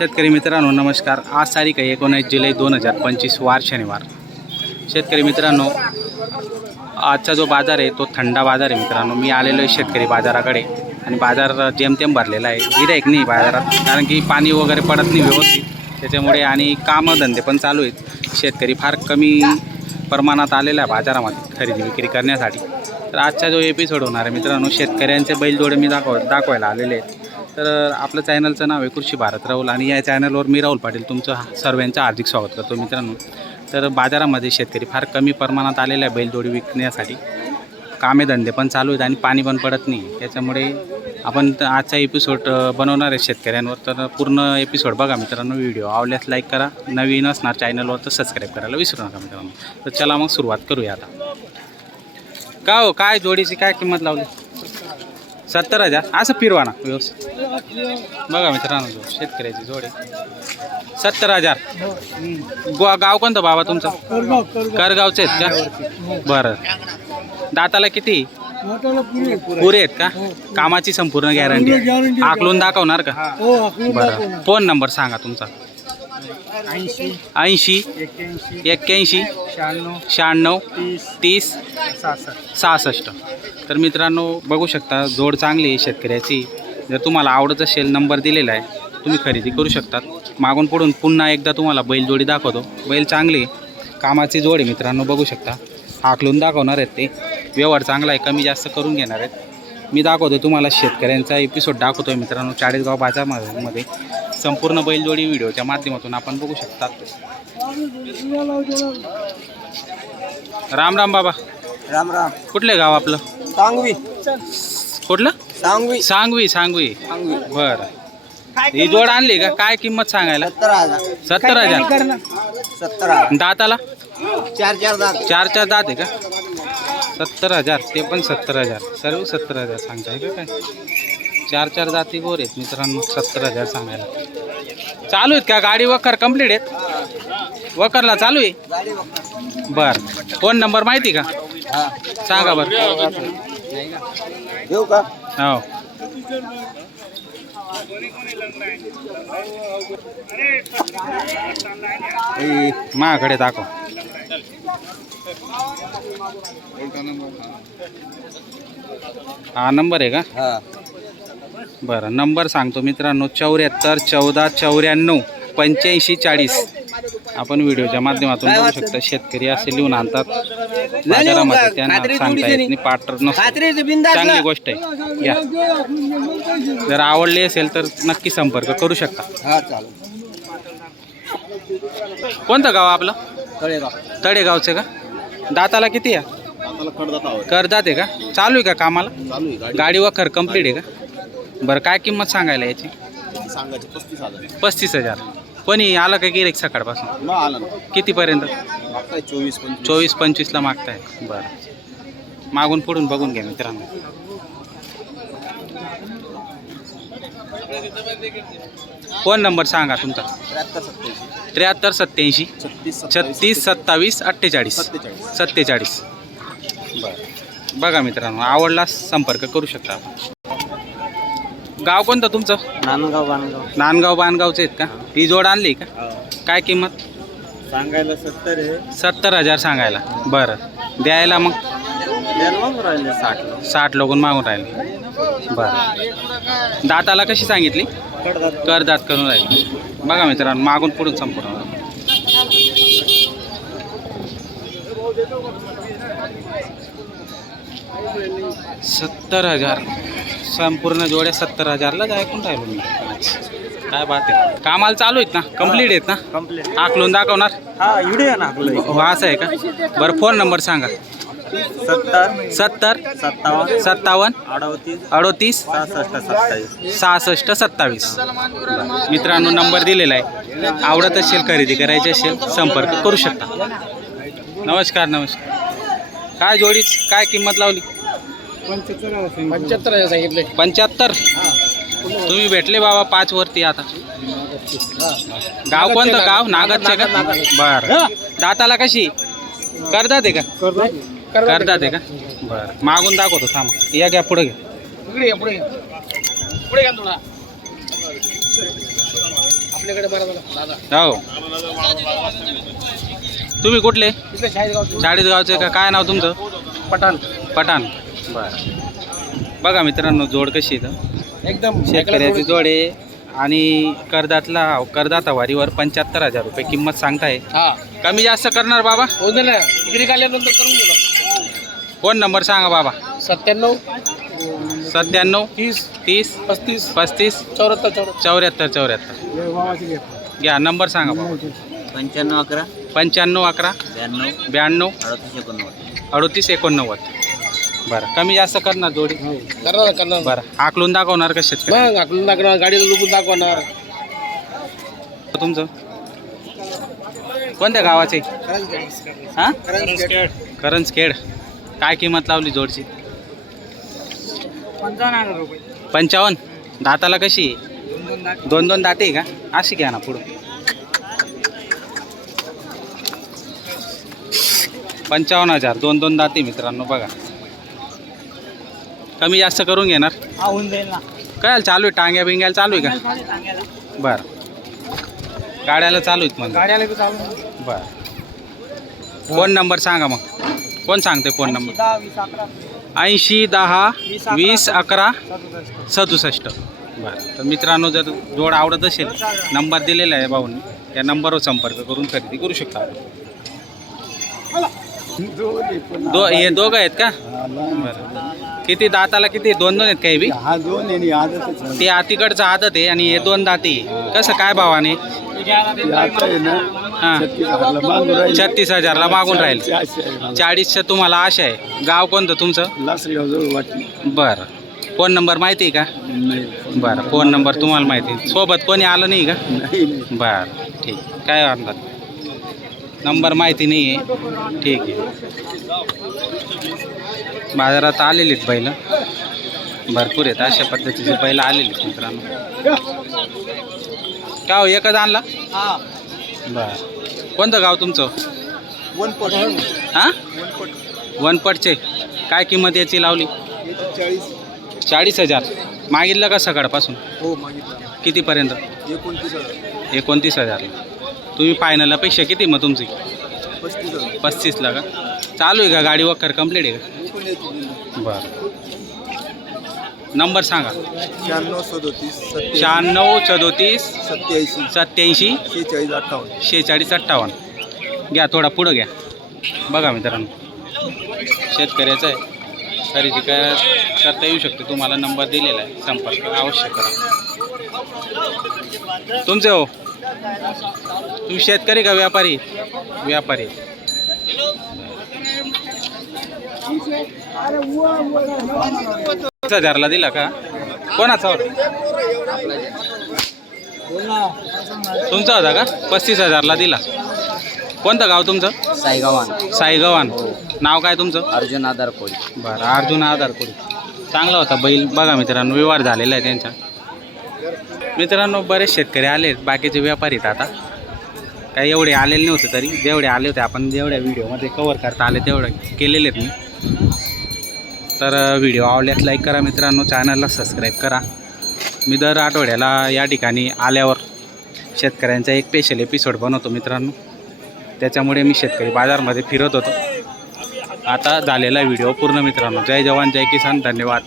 शेतकरी मित्रांनो नमस्कार। आज तारीख आहे 19 जुलै 2025 वार शनिवार। शेतकरी मित्रांनो आजचा जो बाजार आहे तो थंडा बाजार आहे मित्रांनो। मी आलेलो आहे शेतकरी बाजाराकडे आणि बाजार जेमतेम भरलेला आहे। गिऱ्हाईक नाही बाजारात, कारण की पाणी वगैरे पडत नाही व्यवस्थित, त्याच्यामुळे आणि कामधंदे पण चालू आहेत। शेतकरी फार कमी प्रमाणात आलेला आहे बाजारामध्ये खरेदी विक्री करण्यासाठी। तर आजचा जो एपिसोड होणार आहे मित्रांनो, शेतकऱ्यांचे बैलजोडे मी दाखवायला आलेले आहेत। तर आपलं चॅनलचं नाव आहे कृषी भारत राहुल आणि या चॅनलवर मी राहुल पाटील तुमचं सर्वांचं हार्दिक स्वागत करतो मित्रांनो। तर बाजारामध्ये शेतकरी फार कमी प्रमाणात आलेले आहे बैलजोडी विकण्यासाठी। कामेधंदे पण चालू आहेत आणि पाणी पण पडत नाही, त्याच्यामुळे आपण आजचा एपिसोड बनवणार आहे शेतकऱ्यांवर। तर पूर्ण एपिसोड बघा मित्रांनो। व्हिडिओ आवडल्यास लाईक करा, नवीन असणार चॅनलवर तर सबस्क्राईब करायला विसरू नका मित्रांनो। तर चला मग सुरुवात करूया आता। का हो, काय जोडीची काय किंमत लावली? 70,000। असं फिरवा ना व्यवस्थित बघा मित्रांनो। शेतकऱ्याची जोडी 70,000। गाव कोणतं बाबा तुमचं? करगावचे आहेत का? बरं। दाताला किती? पुरे आहेत का? कामाची संपूर्ण गॅरंटी आकलून दाखवणार का? बरं। फोन नंबर सांगा तुमचा। 80 81 96 30 66। तर मित्रांनो बघू शकता जोड चांगली आहे शेतकऱ्याची। जर तुम्हाला आवडत असेल नंबर दिलेला आहे, तुम्ही खरेदी करू शकतात। मागून पुढून पुन्हा एकदा तुम्हाला बैलजोडी दाखवतो। बैल चांगली कामाची जोड आहे मित्रांनो, बघू शकता। हाकलून दाखवणार आहेत ते, व्यवहार चांगला आहे, कमी जास्त करून घेणार आहेत। मी दाखवतो तुम्हाला शेतकऱ्यांचा एपिसोड दाखवतोय मित्रांनो। चाळीसगाव बाजारमध्ये संपूर्ण बैलजोडी व्हिडिओच्या माध्यमातून आपण बघू शकतात। राम राम बाबा। राम राम। कुठले गाव आपलं? सांगवी। कुठलं? सांगवी। सांगवी सांगवी। बरं। ही जोड आणली का? काय किंमत सांगायला? 70,000। 70,000। दाताला? चार दात। चार दात आहे का? 70,000। ते पण 70,000। सर्व 70,000 सांगताय का काय? चार दाती गोर आहेत मित्रांनो। 70,000 सांगायला। चालू आहेत का गाडी? वखर कंप्लीट आहेत? वखरला चालू आहे? बरं। फोन नंबर माहिती का? सांगा बरं। येऊ का? हो। माझ्याकडे दाखव। हा नंबर आहे का? हा। बरं। नंबर सांगतो मित्रांनो, 74 14 94 85 40। आपण व्हिडिओच्या माध्यमातून बघू शकता। शेतकरी असे लिहून आणतात बाजारामध्ये, त्यांना सांगता येत नाही पार्टनर नसतो। चांगली गोष्ट आहे या। जर आवडली असेल तर नक्की संपर्क करू शकता। हा चालेल। कोणतं गाव आपलं? तळेगाव। तळेगावचे का? दाताला किती आहे? करदात आहे का? चालू आहे का कामाला? गाडी वखर कंप्लीट आहे का? बरं। काय किंमत सांगायला याची? 35,000। कोणी आलं का गिऱ्हाईक सकाळपासून? कितीपर्यंत? 24-25 ला मागताय? बरं। मागून पुढून बघून घ्या मित्रांनो। फोन नंबर सांगा तुमचा। 73 87 36 27 48 47। बरं। बघा मित्रांनो, आवडला संपर्क करू शकता आपण। गाव कोणतं तुमचं? नांदगाव बाणगावचे आहेत का? ही जोड आणली का? काय किंमत सांगायला 70 आहे। 70,000 सांगायला। बरं। द्यायला मग 60 लोकून मागून राहिले। बरं। दाताला कशी सांगितली? करदात करून राहिली। बघा मित्रांनो, मागून पुढून संपूर्ण 70,000 संपूर्ण जोड्या 70,000 ला ऐकून राहिलो मी। काय बात आहे। कामाला चालू आहेत ना? कंप्लीट आहेत ना? कंप्लीट। आकलून दाखवणार? हा व्हिडिओ ना आपलं। हो असं आहे का? बरं। फोन नंबर सांगा। 70 57 57 38 66 27। मित्रांनो नंबर दिलेला आहे, आवडत असेल खरेदी करायची असेल संपर्क करू शकता। नमस्कार नमस्कार। काय जोडी काय किंमत लावली? 75,000 सांगितले। 75। तुम्ही भेटले बाबा 5 वरती आता। गाव कोणतं? गाव नागदचे का? बरं। दाताला कशी? करदात आहे का? करदात आहे का? बरं। मागून दाखवतो थांबा। या घ्या पुढे घ्या। आपल्याकडे बरं दादा. हो. तुम्ही कुठले? इकडे शाळेगाव चाळीसगावचे का? काय नाव तुमचं? पठाण. पठाण. बरं. बघा मित्रांनो जोड कशी आहे इथं. एकदम शेतकऱ्याची जोड आहे आणि करदाता वारीवर 75,000 रुपये किंमत सांगताय. हा कमी जास्त करणार बाबा? हो ना, डिग्री काढल्यानंतर करून गेलो. फोन नंबर सांगा बाबा. 97 97 30 30 35 35 74 74 74. घ्या नंबर सांगा बाबा. 95 95 11 92 92 38 89. 38 89. बरं कमी जास्त करणार जोडी? करणार. बरं आकलून दाखवणार का शेतकरी? मग आकलून दाखवणार, गाडीला लुकून दाखवणार. तुमचं कोणत्या गावाचे? हां करंजखेड. काय किंमत लावली जोडची? 55 रुपये. 55. दाताला कशी आहे? 2 दाते आहे का? अशी घ्या ना पुढं. 55,000 2 दाते मित्रांनो. बघा कमी जास्त करून घेणार? होऊन जाईल ना. काय चालू आहे? टांग्या बिंग्याला चालू आहे का? बरं गाड्याला चालू आहेत मग? गाड्याला बी चालू. बरं फोन नंबर सांगा मग. कोण सांगते फोन नंबर? 80 10 20 11 67. बरं तर मित्रांनो जर जोड आवडत असेल नंबर दिलेला आहे भाऊंनी, त्या नंबरवर संपर्क करून खरेदी करू शकता. हे दोघं आहेत का? बरं किती दाताला किती? 2 आहेत काही बी? हा 2 आदत. ते आतीकडचं आदत आहे आणि हे 2 दाती. कसं काय भावाने? हां 36,000ला मागून राहील. 40चं तुम्हाला आशा आहे. गाव कोणतं तुमचं? बरं फोन नंबर माहिती आहे का? बरं फोन नंबर तुम्हाला माहिती आहे. सोबत कोणी आलं नाही का? बरं ठीक. काय वाटलं नंबर माहिती नाही आहे. ठीक आहे. बाजारात आलेली आहेत बैल भरपूर आहेत. अशा पद्धतीचे बैल आलेली आहेत मित्रांनो. काय हो एकच आणला? बरं कोणतं गाव तुमचं? हां वनपटचे. काय किंमत याची लावली? 40,000. मागितलं का सकाळपासून? हो मागितलं. कितीपर्यंत? 29,000. 29,000. तुम्ही फायनल अपेक्षा किती मग तुमची? 35,000. 35ला का? चालू आहे का गाडी वखर कंप्लीट आहे का? बरं नंबर सांगा. 96 37 96 37 87 87 46 58. 46 58. घ्या थोडा पुढं घ्या. बघा मित्रांनो शेतकऱ्याचं आहे. खरेदी करता येऊ शकते. तुम्हाला नंबर दिलेला आहे. संपर्क अवश्य करा. तुमचे हो? तुम्ही शेतकरी का व्यापारी? व्यापारी. 30,000ला दिला का? कोणाचा तुमचा होता का? 35,000ला दिला. कोणतं गाव तुमचं? साईगव्हाण. नाव काय तुमचं? अर्जुन आधारकोळी. बरं अर्जुन आधारकोळी. चांगला होता बैल. बघा मित्रांनो व्यवहार झालेला आहे त्यांचा. मित्रांनो बरेच शेतकरी आले. बाकीचे व्यापारी आहेत. आता काही एवढे आलेले नव्हते तरी जेवढे आले होते आपण जेवढ्या व्हिडिओमध्ये कवर करता आले तेवढे केलेले आहेत मी. तर व्हिडिओ आवडल्यास लाईक करा मित्रांनो. चॅनलला सबस्क्राईब करा. मी दर आठवड्याला या ठिकाणी आल्यावर शेतकऱ्यांचा एक स्पेशल एपिसोड बनवतो मित्रांनो. त्याच्यामुळे मी शेतकरी बाजारमध्ये फिरत होतो. आता झालेला व्हिडिओ पूर्ण मित्रांनो. जय जवान जय किसान. धन्यवाद.